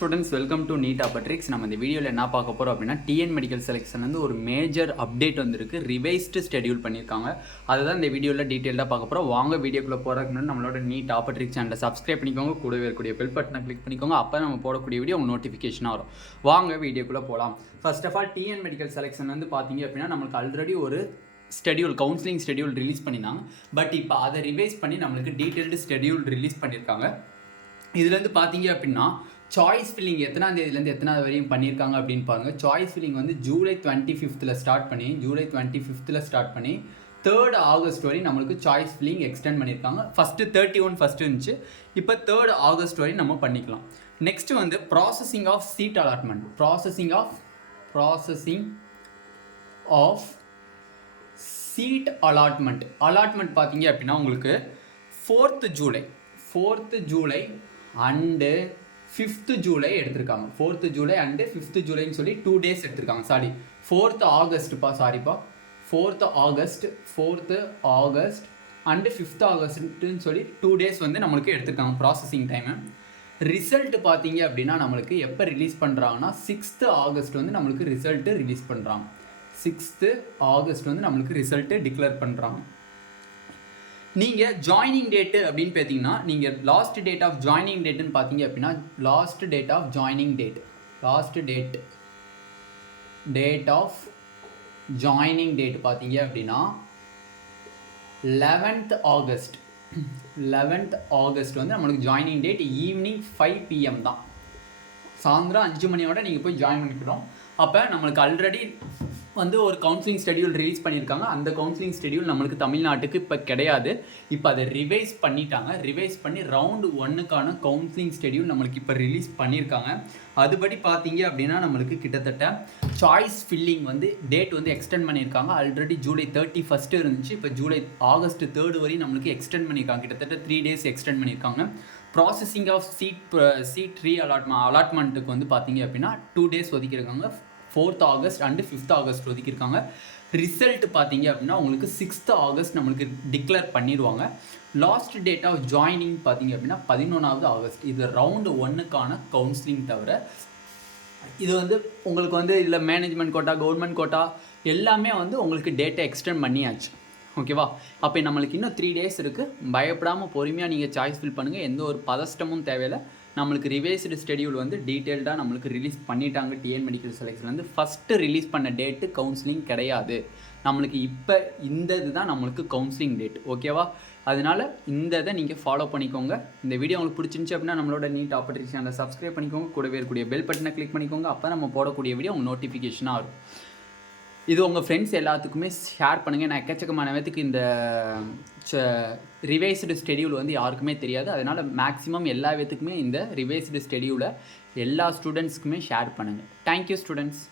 Students, welcome to Neet Apatrix. நம்ம இந்த வீடியோல என்ன பார்க்க போறோம் அப்படினா TN மெடிக்கல் செலக்ஷன்ல இருந்து ஒரு மேஜர் அப்டேட் வந்திருக்கு. ரிவைஸ்டு ஷெட்யூல் பண்ணிருக்காங்க. அத தான் இந்த வீடியோல டீடைலா பார்க்க போறோம். வாங்க வீடியோக்குள்ள போறதுக்கு முன்னாடி நம்மளோட Neet Apatrix சேனலை சப்ஸ்கிரைப் பண்ணிக்கோங்க. கூடவே இருக்கக்கூடிய பெல் பட்டனை கிளிக் பண்ணிக்கோங்க. அப்ப நம்ம போடக்கூடிய வீடியோ உங்களுக்கு நோட்டிஃபிகேஷனா வரும். வாங்க வீடியோக்குள்ள போலாம். First of all TN medical selection வந்து பாத்தீங்க அப்படினா நமக்கு ஆல்ரெடி ஒரு ஸ்கெடியூல் கவுன்சிலிங் ஸ்கெடியூல் ரிலீஸ் பண்ணினாங்க. பட் இப்போ அதை ரிவைஸ் பண்ணி நமக்கு டீடைல்டு ஸ்கெடியூல் ரிலீஸ் பண்ணிருக்காங்க. இதுல இருந்து பாத்தீங்க அப்படினா சாய்ஸ் ஃபில்லிங் எத்தனாம் தேதியிலேருந்து எத்தனாவது வரையும் பண்ணியிருக்காங்க அப்படின்னு பாருங்கள். சாய்ஸ் ஃபில்லிங் வந்து ஜூலை 25th ஸ்டார்ட் பண்ணி 3rd ஆகஸ்ட் வரையும் நம்மளுக்கு சாய்ஸ் ஃபில்லிங் எக்ஸ்டெண்ட் பண்ணியிருக்காங்க. ஃபஸ்ட்டு 31 இருந்துச்சு, இப்போ 3rd ஆகஸ்ட் வரையும் நம்ம பண்ணிக்கலாம். நெக்ஸ்ட் வந்து processing of seat allotment. Processing of seat allotment பார்த்தீங்க அப்படின்னா உங்களுக்கு 4th July and 5th July எடுத்திருக்காங்க. 4th ஜூலை அண்டு 5th ஜூலைன்னு சொல்லி 2 days எடுத்திருக்காங்க. 4th ஆகஸ்ட் அண்டு 5th ஆகஸ்ட்னு சொல்லி 2 days வந்து நம்மளுக்கு எடுத்திருக்காங்க ப்ராசஸிங் டைமு. ரிசல்ட் பார்த்தீங்க அப்படின்னா நம்மளுக்கு எப்போ ரிலீஸ் பண்ணுறாங்கன்னா 6th ஆகஸ்ட் வந்து நம்மளுக்கு ரிசல்ட்டு ரிலீஸ் பண்ணுறாங்க. 6th ஆகஸ்ட் வந்து நம்மளுக்கு ரிசல்ட்டு டிக்ளேர் பண்ணுறாங்க. நீங்கள் ஜாயினிங் டேட்டு அப்படின்னு பார்த்தீங்கன்னா நீங்கள் லாஸ்ட் டேட் ஆஃப் ஜாயினிங் டேட்டுன்னு பார்த்தீங்க அப்படின்னா last date of joining date பார்த்தீங்க அப்படின்னா 11th ஆகஸ்ட் வந்து நம்மளுக்கு ஜாயினிங் டேட் ஈவினிங் 5 PM தான். சாயந்தரம் 5 மணியோட நீங்கள் போய் ஜாயின் பண்ணிக்கிறோம். அப்போ நம்மளுக்கு ஆல்ரெடி வந்து ஒரு கவுன்சிலிங் ஷெட்யூல் ரிலீஸ் பண்ணியிருக்காங்க. அந்த கவுன்சிலிங் ஷெட்யூல் நம்மளுக்கு தமிழ்நாட்டுக்கு இப்போ கிடையாது. இப்போ அதை ரிவைஸ் பண்ணி ரவுண்டு 1க்கான கவுன்சிலிங் ஷெட்யூல் நம்மளுக்கு இப்போ ரிலீஸ் பண்ணியிருக்காங்க. அதுபடி பார்த்தீங்க அப்படின்னா நம்மளுக்கு கிட்டத்தட்ட சாய்ஸ் ஃபில்லிங் வந்து டேட் வந்து எக்ஸ்டெண்ட் பண்ணியிருக்காங்க. ஆல்ரெடி ஜூலை 31 இருந்துச்சு, இப்போ ஆகஸ்ட் 3rd வரையும் நம்மளுக்கு எக்ஸ்டெண்ட் பண்ணியிருக்காங்க. கிட்டத்தட்ட 3 days எக்ஸ்டெண்ட் பண்ணியிருக்காங்க. ப்ராசஸிங் ஆஃப் சீட் அலாட்மெண்ட்டுக்கு வந்து பார்த்தீங்க அப்படின்னா 2 days ஒதுக்கியிருக்காங்க. 4th August and 5th August ஒதுக்கியிருக்காங்க. ரிசல்ட் பார்த்தீங்க அப்படின்னா உங்களுக்கு 6th ஆகஸ்ட் நம்மளுக்கு டிக்ளேர் பண்ணிடுவாங்க. லாஸ்ட் டேட் ஆஃப் ஜாயினிங் பார்த்தீங்க அப்படின்னா 11th ஆகஸ்ட். இது ரவுண்டு 1க்கான கவுன்சிலிங் தவிர இது வந்து உங்களுக்கு வந்து இதில் மேனேஜ்மெண்ட் கோட்டா, கவர்மெண்ட் கோட்டா எல்லாமே வந்து உங்களுக்கு டேட்டை எக்ஸ்டெண்ட் பண்ணியாச்சு. ஓகேவா? அப்போ நம்மளுக்கு இன்னும் 3 days இருக்குது. பயப்படாமல் பொறுமையாக நீங்கள் சாய்ஸ் ஃபில் பண்ணுங்கள். எந்த ஒரு பதஷ்டமும் தேவையில்லை. நம்மளுக்கு ரிவைஸ்டு ஷெட்யூல் வந்து டீட்டெயில்டாக நம்மளுக்கு ரிலீஸ் பண்ணிட்டாங்க. டிஎன் மெடிக்கல் செலக்ஷன்லேருந்து ஃபஸ்ட்டு ரிலீஸ் பண்ண டேட்டு கவுன்சிலிங் கிடையாது. நம்மளுக்கு இப்போ இந்த இதுதான் நம்மளுக்கு கவுன்சிலிங் டேட். ஓகேவா? அதனால் இந்த இதை நீங்கள் ஃபாலோ பண்ணிக்கோங்க. இந்த வீடியோ உங்களுக்கு பிடிச்சிருந்துச்சு அப்படின்னா நம்மளோட நீட் ஆப்பர்ச்சுனிட்டி சேனலை சப்ஸ்கிரைப் பண்ணிக்கோங்க. கூடவே இருக்கக்கூடிய பெல் பட்டனை கிளிக் பண்ணிக்கோங்க. அப்போ நம்ம போடக்கூடிய வீடியோ உங்களுக்கு நோட்டிஃபிகேஷனாக வரும். இது உங்கள் ஃப்ரெண்ட்ஸ் எல்லாத்துக்குமே ஷேர் பண்ணுங்கள். நான் எக்கச்சக்கமான பேத்துக்கு இந்த ரிவைஸ்டு ஷெட்யூல் வந்து யாருக்குமே தெரியாது. அதனால் மேக்ஸிமம் எல்லா பேத்துக்குமே இந்த ரிவைஸ்டு ஷெட்யூலை எல்லா ஸ்டூடெண்ட்ஸ்க்குமே ஷேர் பண்ணுங்கள். Thank you students.